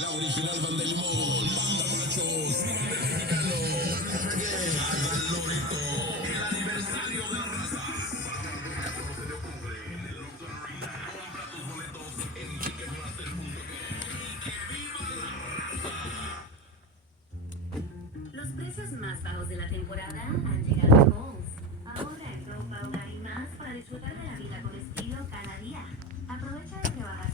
La original Banda de Limón, Banda Machos, Banda Mexicano, Adal Loreto, el aniversario de la raza. Para el 14 de octubre en el Rockland Arena. Compra tus boletos en ticketmaster.com. ¡Que viva la raza! Los precios más bajos de la temporada han llegado a Kohl's. Ahorra en ropa, hogar y más para disfrutar de la vida con estilo cada día. Aprovecha de rebajas